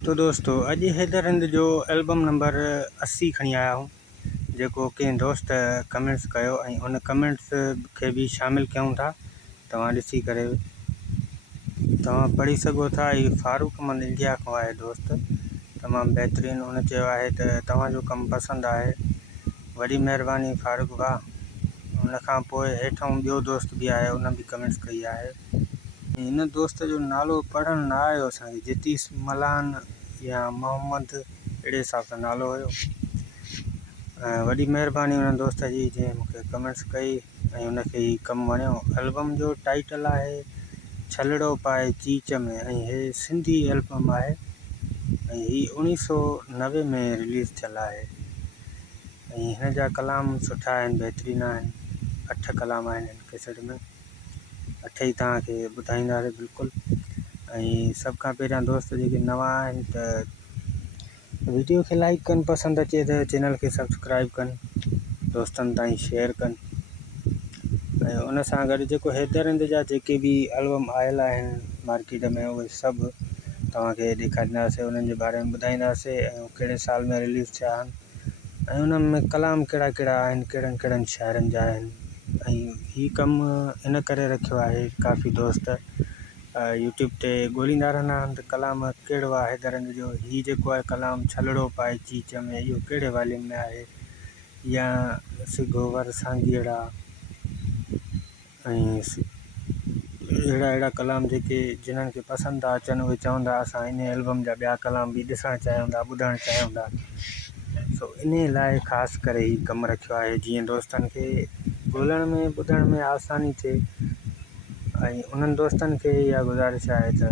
तो दोस्तों अज हैदर हिंद जो एल्बम नंबर 80 खणी आया हूँ, जो कें दोस्त कमेंट्स कयो उन कमेंट्स के भी शामिल क्यों था। तव्हां ॾिसी करे तव्हां पढ़ी सको था। ये फारूक अहमद इंडिया को है दोस्त, तमाम बेहतरीन। उन चयो आहे त तव्हांजो कमु पसंदि आहे, वॾी महिरबानी फारूक भाउ। उन खां पोइ हेठां ॿियो दोस्त भी आहे, उन भी कमेंट्स कई आहे। इन दोस्त जो नालो पढ़ण न आयो असांखे, जतीस मलान या मोहम्मद अहिड़े हिसाब सां नालो हुयो। वॾी महिरबानी उन दोस्त जी जंहिं मूंखे कमेंट्स कई ऐं उनखे ही कमु वणियो। एल्बम जो टाइटल आहे छलड़ो पाए चीच में, ऐं हे सिंधी एल्बम आहे ऐं ही 1990 में रिलीज़ थियल आहे। ऐं हिन जा कलाम सुठा आहिनि, बेहतरीन आहिनि। 8 कलाम आहिनि हिन कैसेट में, 8 ही तव्हांखे ॿुधाईंदासीं बिल्कुलु। ऐं सभ खां पहिरियां दोस्त जेके नवां आहिनि त वीडियो खे लाइक कनि, पसंदि अचे त चैनल खे सब्सक्राइब कनि, दोस्तनि ताईं शेयर कनि। ऐं उन सां गॾु जेको हैदर हिंद जा जेके भी एल्बम आयल आहिनि मार्केट में, उहे सभु तव्हांखे ॾेखारींदासीं, उन्हनि जे बारे में ॿुधाईंदासीं ऐं कहिड़े साल में रिलीज़ थिया आहिनि ऐं उन में कलाम कहिड़ा कहिड़ा आहिनि, कहिड़नि कहिड़नि शाइरनि जा आहिनि। ऐं ही कमु इन करे रखियो आहे, काफ़ी दोस्त यूट्यूब ते ॻोल्हींदा रहंदा आहिनि त कलाम कहिड़ो आहे हैदर हिंद जो। ही जेको आहे कलाम छलड़ो पाए चीच में, इहो कहिड़े वॉल्यूम में आहे, या सिघोवर सांगीड़ा ऐं अहिड़ा कलाम जेके जिन्हनि खे पसंदि था अचनि, उहे चवंदा असां इन एल्बम जा ॿिया कलाम भी ॾिसणु चाहियूं था, ॿुधणु चाहियूं था। सो इन लाइ ख़ासि करे ही कमु रखियो आहे, जीअं दोस्तनि खे ॻोल्हण में ॿुधण में आसानी थिए। ऐं उन्हनि दोस्तनि खे इहा गुज़ारिश आहे त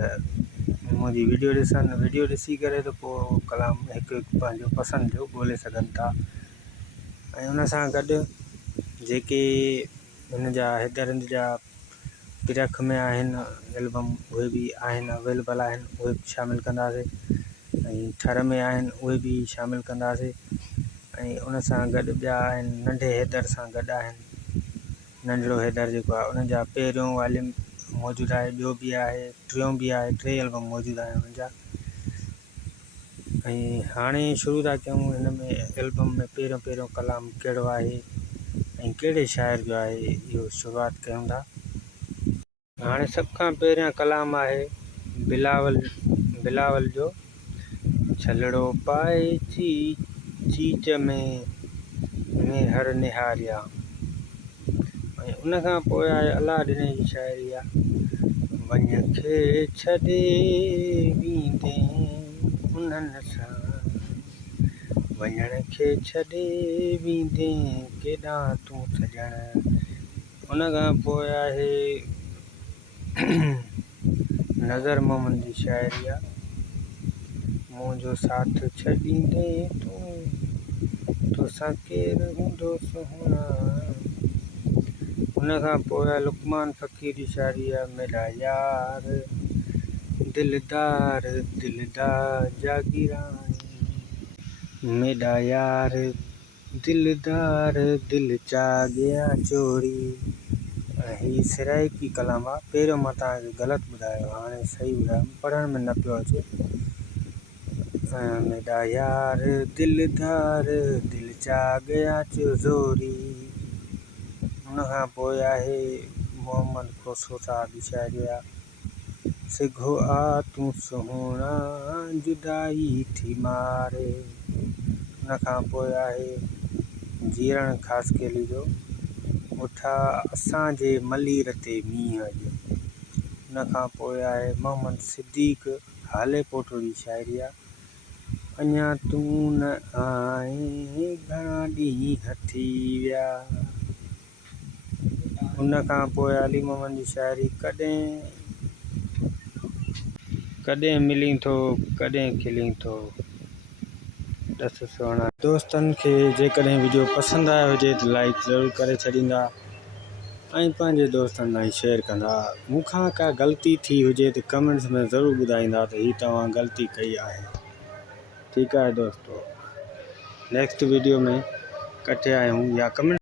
मुंहिंजी वीडियो ॾिसनि, वीडियो ॾिसी करे त पोइ कलाम हिकु हिकु पंहिंजो पसंदि जो ॻोल्हे सघनि था। ऐं उन सां गॾु जेके हिन जा हैदर हिंद जा पिरख में आहिनि एल्बम, उहे भी आहिनि, अवेलेबल आहिनि, उहे बि शामिलु कंदासीं। ऐं ठर में आहिनि, उहे भी शामिलु कंदासीं। ऐं उन सां गॾु ॿिया आहिनि, नंढे हैदर सां गॾु आहिनि। नंढिड़ो हैदर जेको आहे उन जा पहिरियों वॉल्यूम मौजूदु आहे, ॿियो भी आहे, टियों भी आहे, 3 एल्बम मौजूदु आहिनि उन्हनि जा। ऐं हाणे शुरू था कयूं हिन में एल्बम में पहिरियों कलाम कहिड़ो आहे ऐं कहिड़े शाइर जो आहे, इहो शुरूआति कयूं था। हाणे सभ खां पहिरियां कलाम आहे बिलावल जो, छलड़ो पाए चीच में हर निहारिया। ऐं उन खां पोइ आहे अलाह ॾिने जी शाइरी आहे, वञ खे छॾे वेंदे उन्हनि सां, वञण खे छॾे वेंदे केॾां तूं सॼण। उन खां पोइ आहे नज़र मोहम्मद जी शाइरी आहे, मुंहिंजो साथ छॾींदे तूं, तोसां केरु हूंदो सुहिणा। उन खां पोइ आहे लुकमान फ़क़ीर जी शाइरी आहे, मेरा यार दिलदार जागीरानी, मेरा यार दिलदार दिल जाॻिया चोरी। ही सिराइकी कलाम आहे, पहिरियों मां तव्हांखे ग़लति ॿुधायो, हाणे सही ॿुधायो, पढ़ण में न पियो अचे। मेरा यार दिलदार दिल जाॻिया चोरी। उन खां पोइ आहे मोहम्मद खोसो साहब जी शाइरी आहे, सिघो आ तूं सुहिणा जुदाई थी मारे। उन खां पोइ आहे जीरण ख़ासकेली जो, उठा असांजे मलीर ते मींहं अॼु। उन खां पोइ आहे मोहम्मद सिद्दीक़ हाले पोटो जी शाइरी आहे, अञा तूं न आहीं घणा ॾींहं थी विया। उन खां पोइ अली मोहम्मद जी शाइरी, कॾहिं मिलीं थो कॾहिं खिलीं थो ॾस सोना। दोस्तनि खे जेकॾहिं वीडियो पसंदि आयो हुजे त लाइक ज़रूरु करे छॾींदा ऐं पंहिंजे दोस्तनि ताईं शेयर कंदा। मूंखां का ग़लती थी हुजे त कमेंट्स में ज़रूरु ॿुधाईंदा त ही तव्हां ग़लती कई आहे। ठीकु आहे दोस्तों, नेक्स्ट वीडियो में इकट्ठे आहियूं या कमेंट